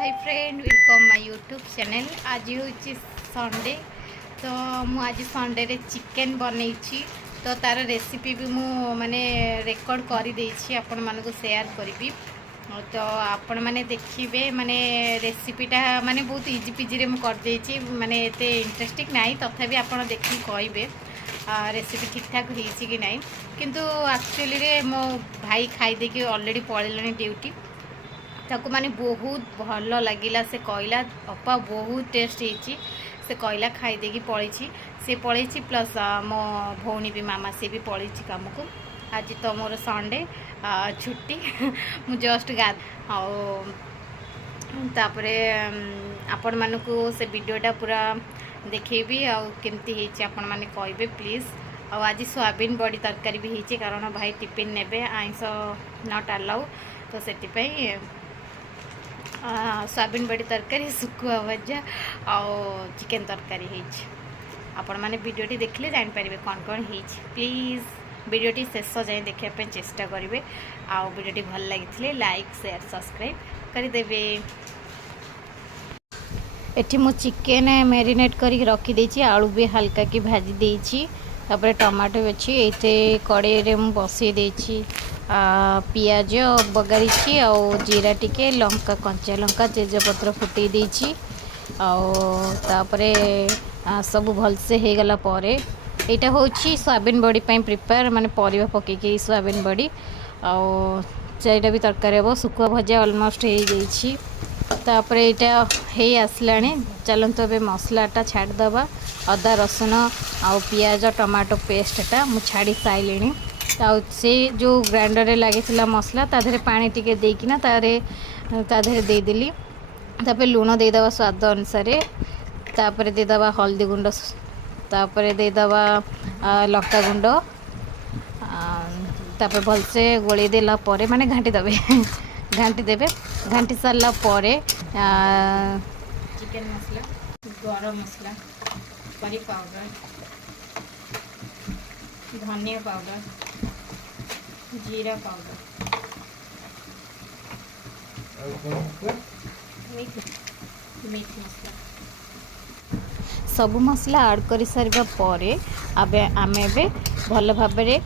Hi friend welcome my YouTube channel. आज हूँ Sunday तो मु आज संडे रे चिकेन बनई तो तार रेसिपी भी मु माने रेकर्ड कर देछि आपण मानको शेयर करबी। तो आपण माने देखिबे माने रेसिपीटा माने बहुत इजी पिजी रे मु कर देछि माने एते इंटरेस्टिंग नाही तथापि आपण देखि कहबे रेसिपी ठीक ठाक होईछि कि नाही। किंतु एक्चुअली रे मो भाई खाई दे कि ऑलरेडी पळेलानी ड्यूटी ताको माने बहुत भल लगिला। से कहला अपा बहुत टेस्ट होती से कहला खाई देकी पड़ी से पड़ी प्लस मो भौणी भी मामा से भी पड़ी काम को। आज तो मोर संडे छुट्टी मु जस्ट तापरे आपण मानकु से वीडियोटा पूरा देखेबी आ केमती हेची आपण माने कहबे प्लीज। आज सोयाबीन बड़ी तरकारी भी हेची कारण भाई टिफिन नेबे आइंस नॉट अलाउ तो सेति सोयाबीन बड़ी तरकारी सुखुआ भजा आ चिकेन तरकारी हेची। आपण माने वीडियोटी देखले जान पारिबे कौन कौन हेची। प्लीज वीडियोटी शेष जाए देखिया पे चेष्टा करिवे आ वीडियोटी भल लागिथिले लाइक शेयर सब्सक्राइब करि देबे। एठी मो चिकेन मैरिनेट करी रखी देछि आलू भी हल्का की भाजी देछि तापर टमाटो अछि एते कड़े रे मु बसई देछि पियाज बगारी जीरा टिके लंका कंचा लंका तेजपत्र फुटे देछि सब भलसे हो गला परे एटा होछि सोयाबीन बड़ी पई प्रिपेयर माने परिवा पकेकी सोयाबीन बड़ी आईटा भी तरकारी हम सुखुआ भजा ऑलमोस्ट हो जाइछि। तापर एटा हे आसलाणी चलते ए मसलाटा छाड़दबा अदा रसुण आ पियाज टमाटो पेस्टा मु छाड़ी साइलिणी से जो ग्राइंडर रे लगी मसला ताधे पानी टिके देकिना ताधे देदेली तापर लुण देदबा स्वाद अनुसार तापर देदबा हल्दी गुंड तापर देदबा लंका गुंड तापर भलसे गोली देला परे माने घाटी देबे घाटी देबे घाटी सारला परे चिकन मसला गरम मसला करी पाउडर धनिया पाउडर जीरा पाउडर मीट मसला सब मसला ऐड कर सारिबा परे आबे आमे बे भल भाबरे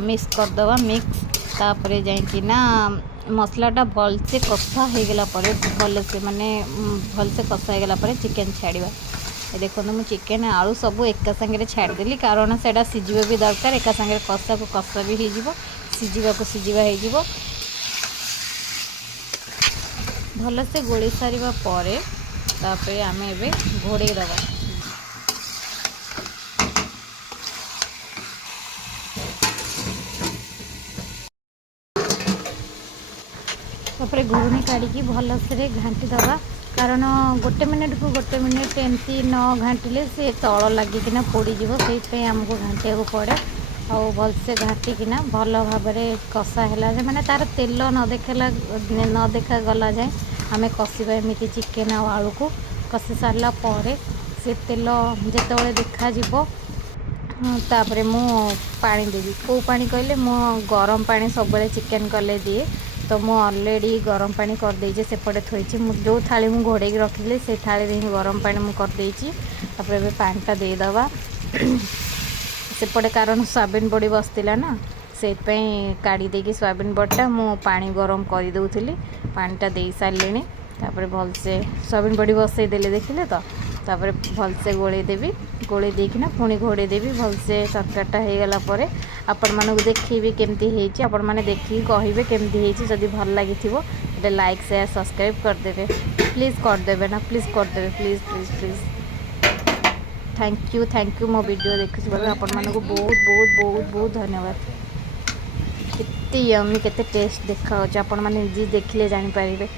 मिक्स करदवा मिक्स तापरे जाइकिना मसलाटा भल से कषा हो गला परे भल से माने भल से कषा हो गला परे चिकन छाड़िबा। देखो मु चिकेन आलू सब एका संगे छाड़देली कारण से सीझा भी दरकार एका संगे कषा को कषा भी हो सीझा को सीझा हो भल से गोली सारिबा परे तापरे आमे एबे घोड़े दबा तापरे घुरुनी काढ़ी भल से घाटी दबा कारण गोटे मिनिट को गोटे मिनिट एमती न घाटिले से तल लगिकिना पोड़ीଯିव से आमको घाटिया को पड़े आउ भलसे घाटिकिना भल भाव में कषा है माने तार तेल न देखा गला जाए आम कषा एमती चिकेन आलू को कषि सारा पर से तेल जिते देखा तापरे मु पानी देवी कौ पानी कहले मु गरम पानी सब चिकेन कले दिए तो मु ऑलरेडी गरम पानी कर देछि सेपटे थोइछि जो थाली मु घोड़े रखिले से थाली रे गरम पानी मु कर देछि तापर बे पानीटा दे दबा सेपटे कारण सोयाबीन बड़ी बसतिला ना से काढ़ी देकी सोयाबीन बड़ीटा मु पानी गरम कर दउथिली पानीटा दे सारलेनी तापर भल से सोयाबीन बड़ी बसई देले देखिले तो तापर भल से गोले देवी गोले देकिना पुणी घोड़े देवी भल से तरकारीटा हो गला परे आपण मानक देखिए केमती हेची आपण माने देखि कहिबे केमती हेची जदी भल लागिथिबो ते लाइक शेयर सब्सक्राइब कर देबे प्लीज कर देबे ना प्लीज कर देबे please please please thank you मो वीडियो देखि आपण मानक बहुत बहुत बहुत बहुत धन्यवाद। केते यम्मी केते टेस्ट देखा आपण माने जी देखिले जानि पारिबे।